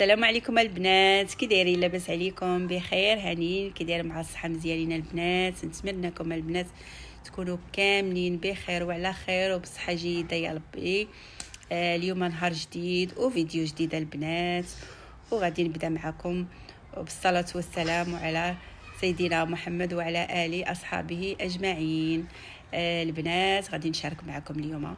السلام عليكم البنات، كي دايرين؟ لاباس عليكم؟ بخير هانيين؟ كي داير مع الصحه مزيانين البنات؟ نتمنىكم البنات تكونوا كاملين بخير وعلى خير وبصحه جيده يا ربي. اليوم نهار جديد وفيديو جديد البنات، وغادي نبدا معكم بالصلاه والسلام على سيدنا محمد وعلى اله اصحابه اجمعين. البنات غادي نشارك معكم اليوم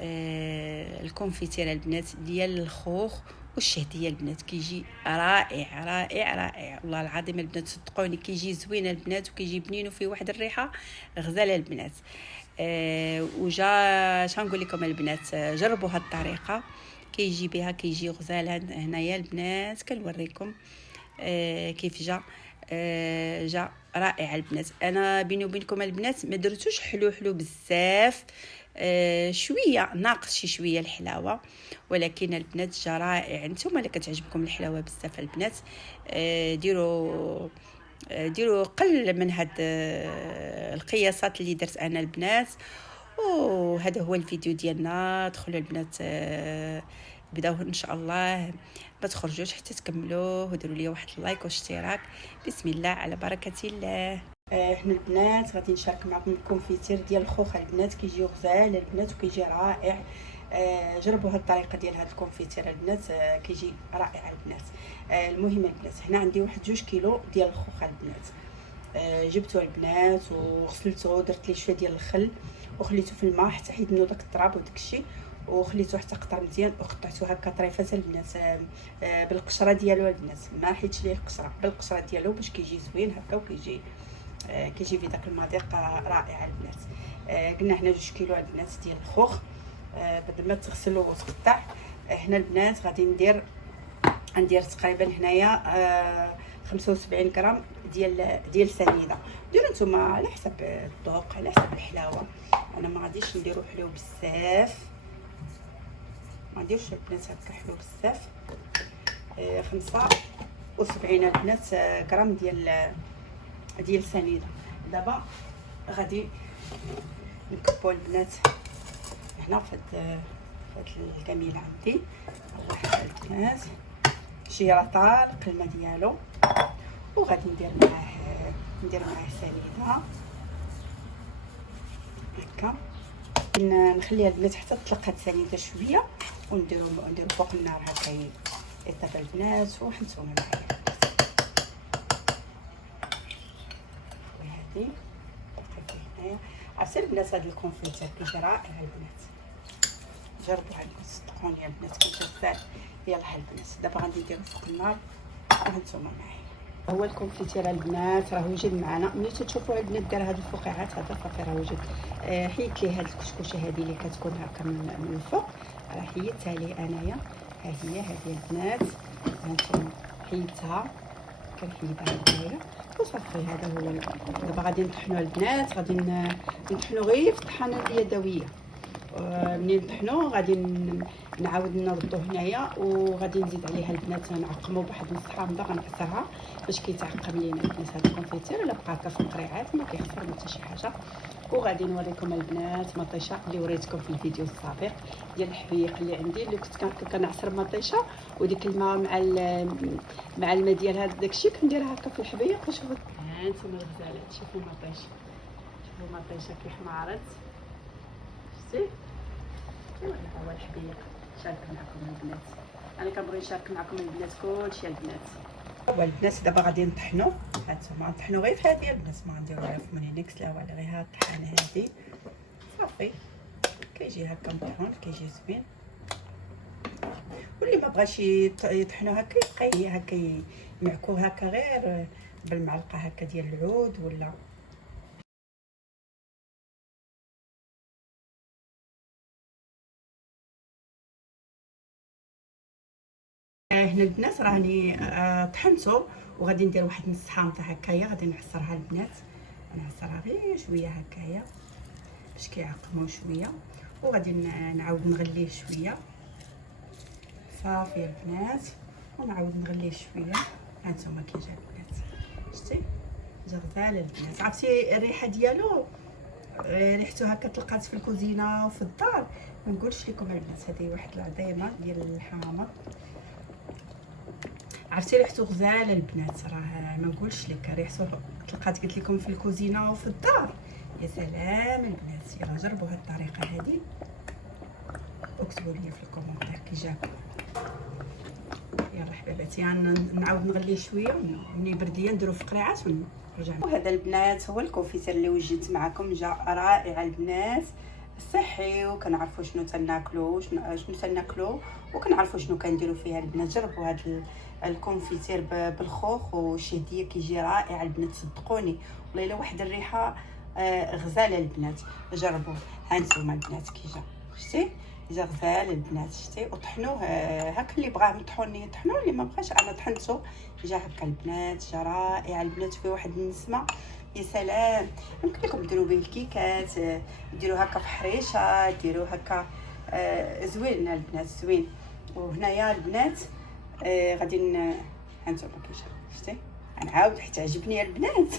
الكونفيتير البنات ديال الخوخ والشهديه البنات. كيجي رائع رائع رائع والله العظيم البنات، صدقوني كيجي زوين البنات وكيجي بنين وفيه واحد الريحه غزاله البنات. وجا شنقول لكم البنات، جربوا هاد الطريقه كيجي بها، كيجي غزال. هنايا البنات كنوريكم كيف جا رائع البنات. انا بيني وبينكم البنات ما درتوش حلو بزاف، شويه ناقص شويه الحلاوه، ولكن البنات جا رائع. نتوما اللي كتعجبكم الحلاوه بزاف البنات ديروا قل من هاد القياسات اللي درت انا البنات. وهذا هو الفيديو ديالنا. دخلوا البنات بداو ان شاء الله، ما تخرجوش حتى تكملوه، وديروا لي واحد اللايك واشتراك. بسم الله على بركه الله. احنا البنات غادي نشارك معكم الكونفيتير ديال الخوخ البنات. كيجي غزال البنات وكيجي رائع. جربوا هاد الطريقه ديال هاد الكونفيتير البنات، كيجي رائع البنات. المهم البنات، هنا عندي واحد 2 كيلو ديال الخوخ البنات. جبتو البنات وغسلته، درت ليه شويه ديال الخل وخليته في الماء حتى حيد منو داك التراب وداك الشيء، وخليته حتى قطر مزيان، وقطعته هكا طريفات البنات بالقشره ديالو البنات. ما حيتش ليه القشره، بالقشره ديالو باش كيجي زوين هكا، وكيجي كيجي في داك المذاق رائع البنات. قلنا هنا 2 كيلو البنات ديال الخوخ، بدل ما تغسل وتقطع. هنا البنات غادي ندير تقريبا هنايا 75 غرام ديال سنيده. ديروا نتوما على حسب الذوق، على حسب الحلاوه. انا ما غاديش نديرو حلو بزاف، ما نديرش البنات هكا حلو بزاف. 75 البنات غرام ديال سنيده. دابا غادي نكبو البنات هنا في هاد الكميل عندي واحد البنات جيراتال القلمه ديالو، وغادي ندير معاه سنيده هكا. نخليها البنات حتى تطلق هاد السنيده شويه، ونديرو فوق النار هكا يطيب البنات. وحنتوما معايا وهادي هنايا. عرفتي البنات هاد الكونفيتير كيجي رائع البنات، جربوها البنات صدقوني البنات كيجي غزال. يلاه البنات دابا غادي نديرو فوق النار وهانتوما معايا. هو الكونفيتير البنات راه وجد معنا. ملي تشوفوا البنات دار هاد الفقاعات هذا صافي راه وجد. حيدت ليه هاد الكشكوشه هذه اللي كتكون هكا من الفوق، راه حيدتها ليه انايا. ها هي هذه البنات، هانتوما حيدتها، كنحيدها هكايا وصافي. هذا هو. دابا غادي نطحنوا البنات، غادي نطحنوا غير في الطحانه اليدويه. ملي نطحنوا غادي نعاود نردو هنايا، وغادي نزيد عليها البنات نعقمو بواحد نص حامضه، غنعصرها باش كيتعقم لينا البنات هذا الكونفيتير. الا بقى هكا في القريعات ما كيخسر حتى شي حاجه. وغادي نوريكم البنات مطيشه اللي وريتكم في الفيديو السابق ديال الحبيق اللي عندي، اللي كنت كنعصر مطيشه، وديك الماء مع الماء ديال هذا داكشي كنديرها هكا في الحبيق. وشوفوا هانتوما الغزالات، شوفوا مطيشه، شوفوا مطيشه كي حمارت، شفتي؟ هذا هو الحبيق. شارك معكم البنات، انا كنبغي نشارك معكم البنات كلشي البنات. والبنات دابا غادي نطحنوا. هانتوما نطحنوا غير في هذه البنات، ما غنديروها في مونينيكس لا ولا، غير هاد الطحانه هذه صافي. كيجي هكا مطحون، كيجي زوين. واللي ما بغاش يطحنوا هكا يبقى هكا يمعكوه هكا غير بالمعلقه هكا ديال العود ولا. هنا البنات راني طحنته، وغادي ندير واحد نص حامضه هكايا، غادي نعصرها البنات، نعصرها غير شويه هكايا باش كيعقموا شويه، وغادي نعاود نغليه شويه صافي البنات، ونعاود نغليه شويه. هانتوما كي جا البنات، شتي جا غزال البنات. عرفتي الريحه ديالو، ريحته هكا تلقات في الكوزينه وفي الدار. ما نقولش لكم البنات، هذه واحد العظيمه ديال الحامض. عرفتي ريحته غزاله البنات، راه ما نقولش لك ريحته طلقات قلت لكم في الكوزينه وفي الدار. يا سلام البنات، يلا جربوا هاد الطريقه هذه واكتبوا لي في الكومونتير كي جاكم. يلا حبيباتي نعاود نغليه شويه ملي يبرد ليا نديرو في قريعات ونرجع. وهذا البنات هو الكونفيتير اللي وجدت معكم، جا رائع البنات، صحي وكنعرفوا شنو تناكلو شنو تناكلو وكنعرفوا شنو كنديروا فيها البنات. جربوا هذا الكونفيتير بالخوخ وشهديه كيجي رائع البنات، صدقوني والله الا واحد الريحه غزاله البنات. جربوه ها نتوما البنات كي جا، شتي جا غزال البنات، شتي وطحنوه هكا اللي بغاه مطحون يطحنوه، اللي ما بغاش انا طحنته جا هكا البنات، جا رائع البنات فيه واحد النسمه يا سلام. يمكن لكم ديروا به الكيكات، ديروا هكا في حريشه، ديروا هكا زوين البنات زوين. وهنايا البنات غادي هانتوما كيجا، شتي نعاود حيت عجبني البنات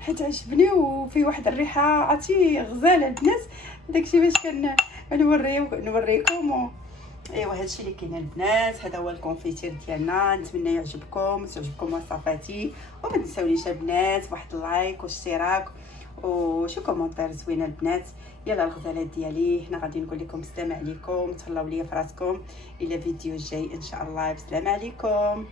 حيت عجبني وفي واحد الريحه عرفتي غزاله البنات. داكشي باش نوريكم ايوا هادشي اللي كاين البنات. هذا هو الكونفيتير ديالنا، نتمنى يعجبكم وصفاتي، وما تنساونيش البنات بواحد اللايك واشتراك وشي كومونتير زوين البنات. يلا الغزالات ديالي هنا غادي نقول لكم السلام عليكم، تهلاو ليا فراسكم الى فيديو جاي ان شاء الله. بسلام عليكم.